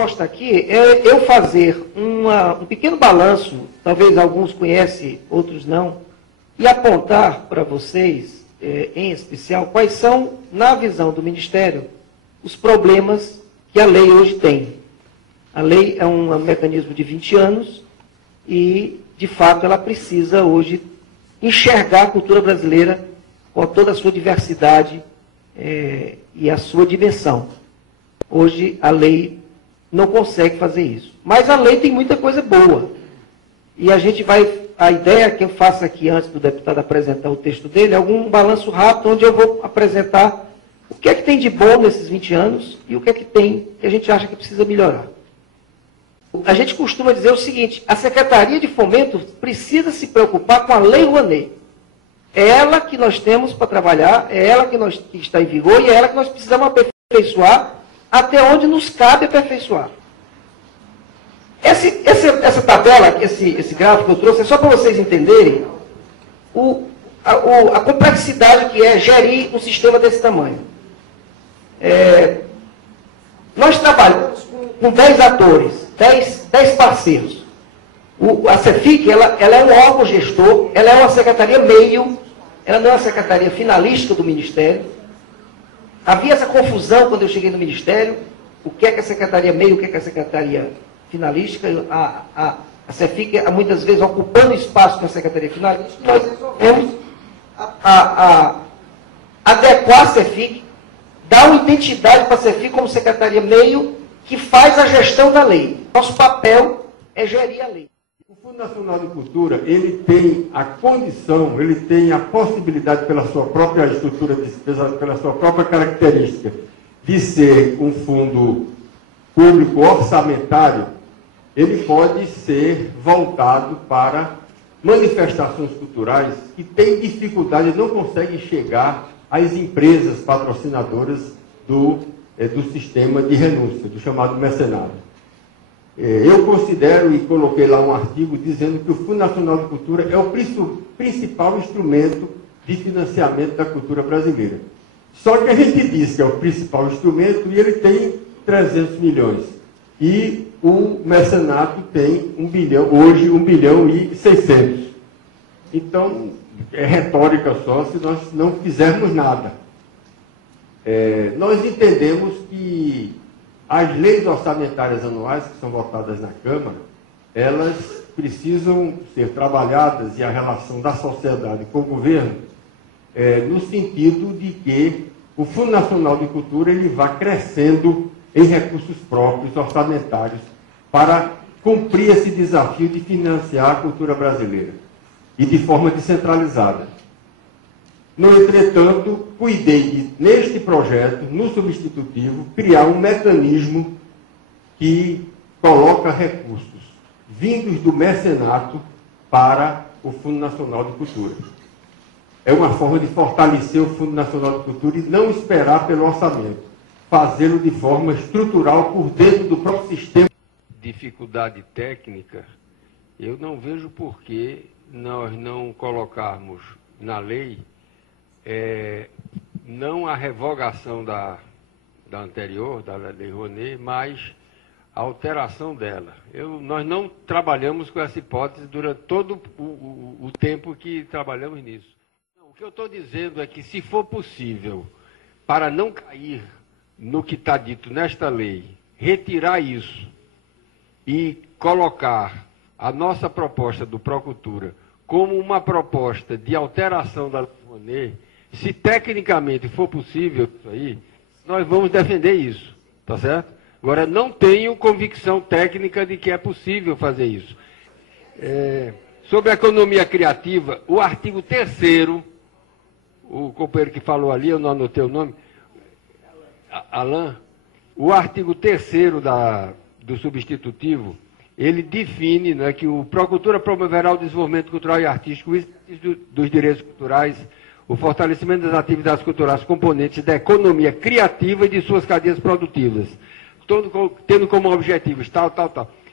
proposta aqui é eu fazer um pequeno balanço, talvez alguns conhecem, outros não, e apontar para vocês, em especial, quais são, na visão do Ministério, os problemas que a lei hoje tem. A lei é um mecanismo de 20 anos e, de fato, ela precisa hoje enxergar a cultura brasileira com toda a sua diversidade e a sua dimensão. Hoje, a lei não consegue fazer isso. Mas a lei tem muita coisa boa. E a gente vai... A ideia que eu faço aqui, antes do deputado apresentar o texto dele, é algum balanço rápido, onde eu vou apresentar o que é que tem de bom nesses 20 anos e o que é que tem que a gente acha que precisa melhorar. A gente costuma dizer o seguinte: a Secretaria de Fomento precisa se preocupar com a Lei Rouanet. É ela que nós temos para trabalhar, é ela que está em vigor e é ela que nós precisamos aperfeiçoar até onde nos cabe aperfeiçoar. Essa tabela, esse gráfico que eu trouxe, é só para vocês entenderem a complexidade que é gerir um sistema desse tamanho. Nós trabalhamos com 10 atores, 10 parceiros. A CEFIC, ela é um órgão gestor, ela é uma secretaria meio, ela não é uma secretaria finalística do Ministério. Havia essa confusão quando eu cheguei no Ministério, o que é a secretaria meio, o que é a secretaria finalística. A CEFIC, muitas vezes, ocupando espaço com a secretaria finalística, nós resolvemos adequar a CEFIC, dar uma identidade para a CEFIC como secretaria meio, que faz a gestão da lei. Nosso papel é gerir a lei. O Fundo Nacional de Cultura, ele tem a condição, ele tem a possibilidade, pela sua própria estrutura de despesa, pela sua própria característica, de ser um fundo público orçamentário. Ele pode ser voltado para manifestações culturais que têm dificuldade, não conseguem chegar às empresas patrocinadoras do sistema de renúncia, do chamado mecenado. Eu considero, e coloquei lá um artigo dizendo que o Fundo Nacional de Cultura é o principal instrumento de financiamento da cultura brasileira. Só que a gente diz que é o principal instrumento e ele tem 300 milhões. E o mecenato tem 1 bilhão, hoje 1 bilhão e 600. Então, é retórica só se nós não fizermos nada. Nós entendemos que as leis orçamentárias anuais que são votadas na Câmara, elas precisam ser trabalhadas, e a relação da sociedade com o governo, no sentido de que o Fundo Nacional de Cultura ele vá crescendo em recursos próprios, orçamentários, para cumprir esse desafio de financiar a cultura brasileira, e de forma descentralizada. No entretanto, cuidei de, neste projeto, no substitutivo, criar um mecanismo que coloca recursos vindos do mecenato para o Fundo Nacional de Cultura. É uma forma de fortalecer o Fundo Nacional de Cultura e não esperar pelo orçamento, fazê-lo de forma estrutural por dentro do próprio sistema. Dificuldade técnica, eu não vejo por que nós não colocarmos na lei não a revogação da anterior, da Lei Rouanet, mas a alteração dela. Nós não trabalhamos com essa hipótese durante todo o tempo que trabalhamos nisso. O que eu estou dizendo é que, se for possível, para não cair no que está dito nesta lei, retirar isso e colocar a nossa proposta do Procultura como uma proposta de alteração da Lei Rouanet, se tecnicamente for possível isso aí, nós vamos defender isso, tá certo? Agora, não tenho convicção técnica de que é possível fazer isso. Sobre a economia criativa, o artigo 3º, o companheiro que falou ali, eu não anotei o nome, Alain, o artigo 3º do substitutivo, ele define, né, que o Procultura promoverá o desenvolvimento cultural e artístico, o exercício dos direitos culturais, o fortalecimento das atividades culturais componentes da economia criativa e de suas cadeias produtivas, tendo como objetivos tal.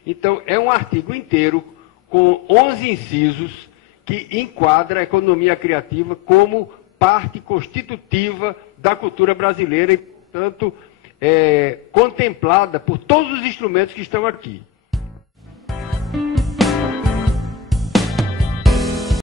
Então, é um artigo inteiro com 11 incisos que enquadra a economia criativa como parte constitutiva da cultura brasileira e, portanto, contemplada por todos os instrumentos que estão aqui.